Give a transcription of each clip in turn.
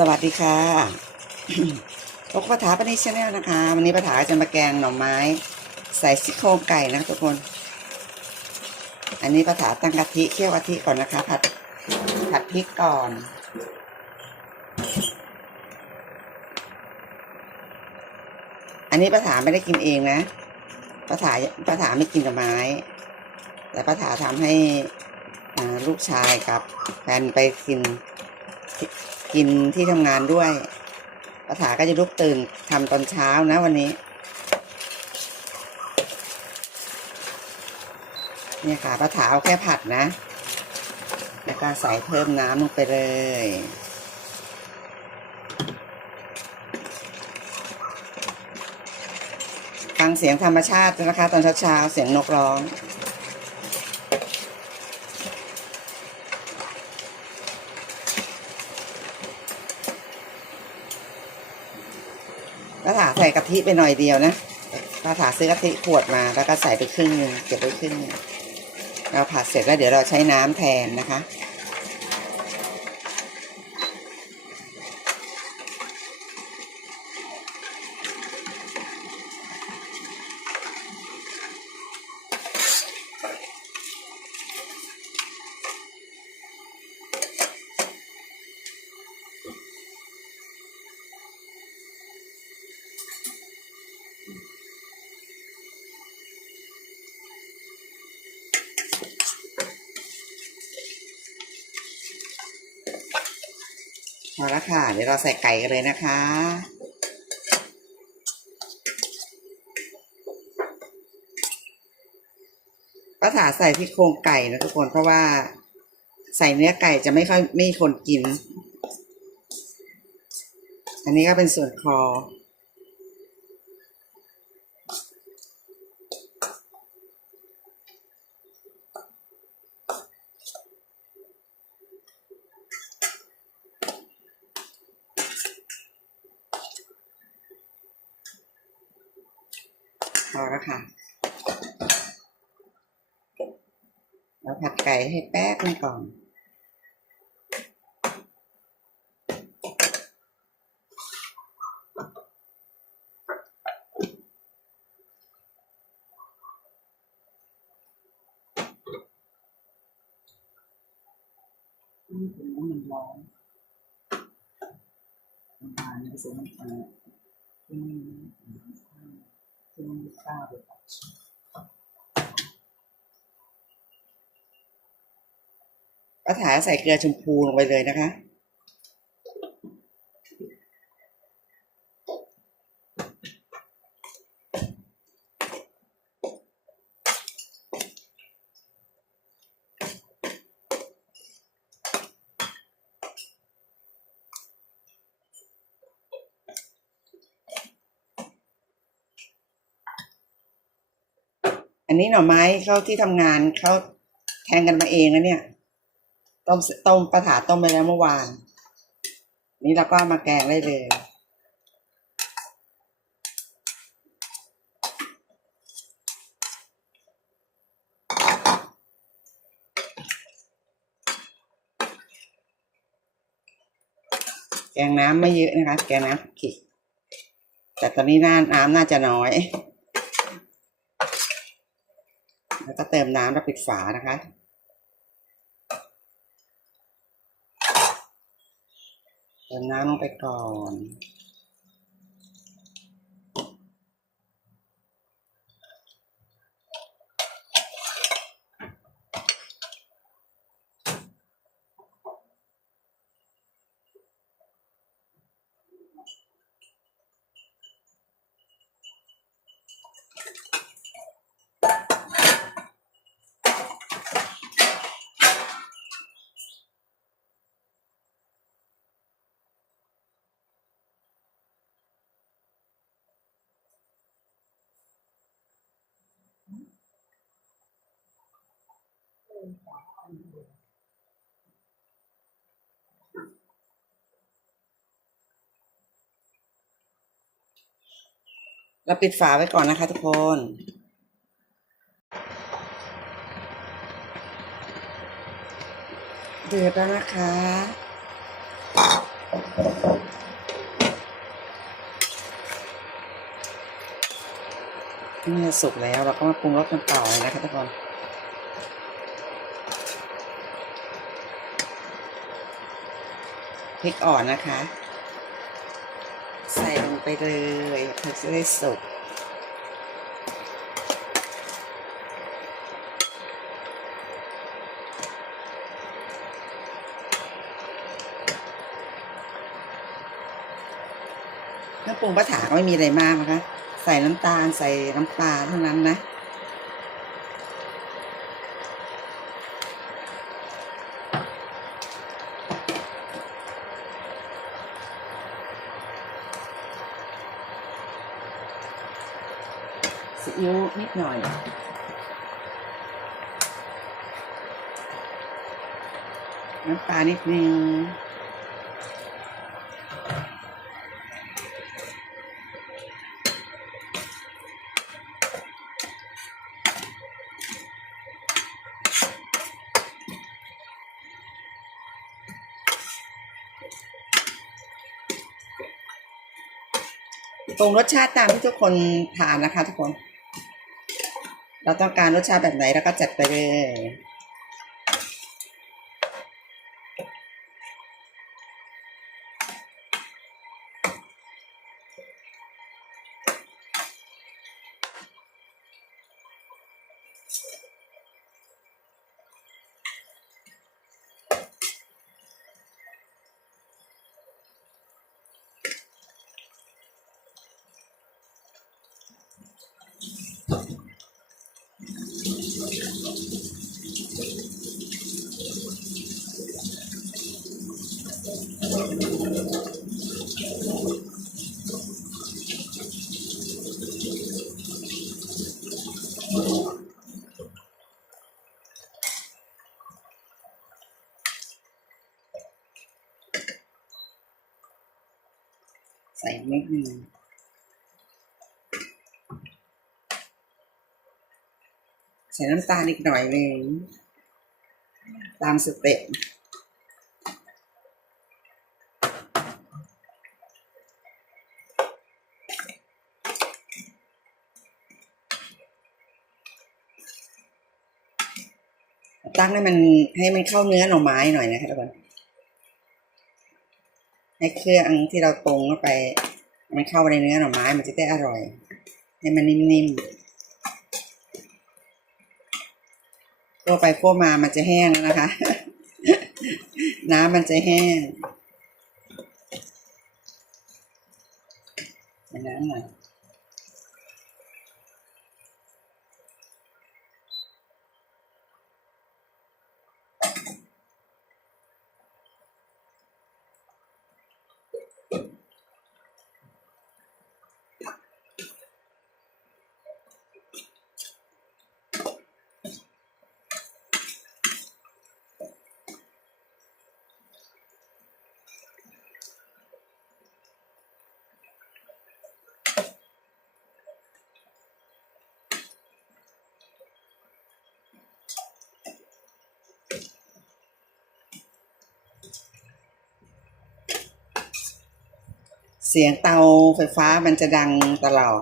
สวัสดีค่ะพบปัญหาปนิชแนลนะคะ วันนี้ปัญหาจะมาแกงหน่อไม้ ใส่ซี่โครงไก่นะทุกคน อันนี้ปัญหาตั้งกะทิเคี่ยวกะทิก่อนนะคะ ผัดผัดพริกก่อน อันนี้ปัญหาไม่ได้กินเองนะปัญหาปัญหาไม่กินกับไม้ แต่ปัญหาทำให้ลูกชายกับแฟนไปกิน กินที่ทำงานด้วยปาถาก็จะลุกตื่นทำตอนเช้านะวันนี้ เนี่ยค่ะปาถาเอาแค่ผัดนะ แล้วก็ใส่เพิ่มน้ำลงไปเลยฟังเสียงธรรมชาตินะคะ ตอนเช้าๆเสียงนกร้อง ป้าถาใส่กะทิไปหน่อยเดียวนะป้าถาซื้อกะทิขวดมา แล้วก็ใส่ไปครึ่งหนึงเก็บไว้ครึ่งนึงเราผัดเสร็จแล้วเดี๋ยวเราใช้น้ำแทนนะคะ พอแล้วค่ะ เดี๋ยวเราใส่ไก่กันเลยนะคะป้าถาใส่ที่โครงไก่นะทุกคนเพราะว่าใส่เนื้อไก่จะไม่ค่อยไม่คนกิน อันนี้ก็เป็นส่วนคอ พอแล้วค่ะเราผัดไก่ให้แป๊บนึงก่อนมันร้อนน้ำมันผสมน้ำตาลที่นี่น้ำข้าวที่า วเลยป้าถาใส่เกลือชมพูลงไปเลยนะคะ อันนี้หน่อไม้เขาที่ทำงานเขาแทงกันมาเองนะเนี่ย ต้มต้มปลาถาต้มไปแล้วเมื่อวาน นี่เราก็มาแกงได้เลยแกงน้ำไม่เยอะนะคะ แกงน้ำขิดแต่ตอนนี้น้าน้ำน่าจะน้อย แล้วก็เติมน้ำแล้วปิดฝานะคะ เติมน้ำลงไปก่อน เราปิดฝาไว้ก่อนนะคะทุกคน เดือดแล้วนะคะ นี่สุกแล้วเราก็มาปรุงรสกันต่อเลยนะคะทุกคน พริกอ่อนนะคะ ใส่ลงไปเลยเพื่อจะได้สุกเครื่องปรุงปลาถาก็ไม่มีอะไรมากนะคะ ใส่น้ำตาลใส่น้ำปลาเท่านั้นนะ อิ๊วนิดหน่อยน้ำปลานิดนึงปรุงรสชาติตามที่ทุกคนทานนะคะทุกคน เราต้องการรสชาติแบบไหนเราก็จัดไปเลย ใส่นิดนึงใส่น้ำตาลอีกหน่อยหนึ่งตามสเต็ป ตั้งให้มันให้มันเข้าเนื้อหน่อไม้หน่อยนะคะทุกคนให้เครื่องที่เราปรุงเข้าไป มันเข้าไปในเนื้อหน่อไม้มันจะได้อร่อย ให้มันนิ่มๆคั่วไปคั่วมามันจะแห้งแล้วนะคะ น้ำมันจะแห้งน้ำหน่อย เสียงเตาไฟฟ้ามันจะดังตลอด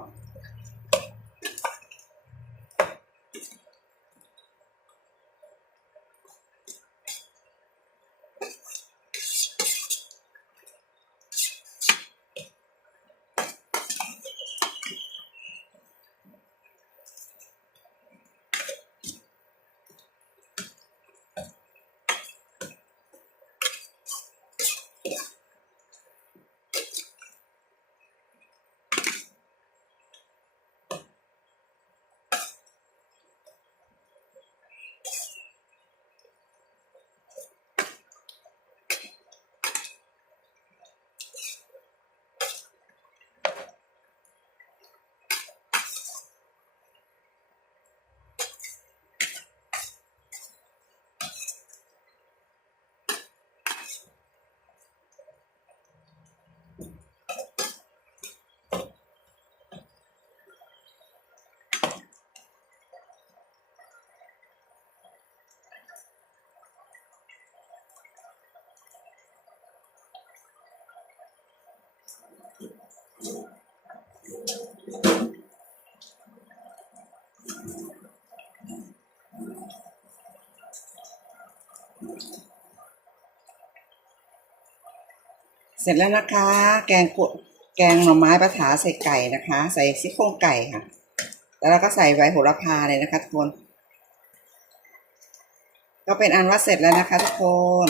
เสร็จแล้วนะคะ แกงกุแกงหน่อไม้ปลาถาใส่ไก่นะคะ ใส่ซี่โครงไก่ค่ะ แล้วเราก็ใส่ใบโหระพาเลยนะคะทุกคน ก็เป็นอันว่าเสร็จแล้วนะคะทุกคน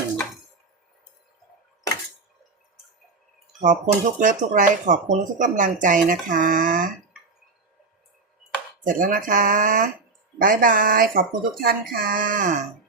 ขอบคุณทุกเลิฟทุกไลค์ขอบคุณทุกกำลังใจนะคะ เสร็จแล้วนะคะบายบาย ขอบคุณทุกท่านค่ะ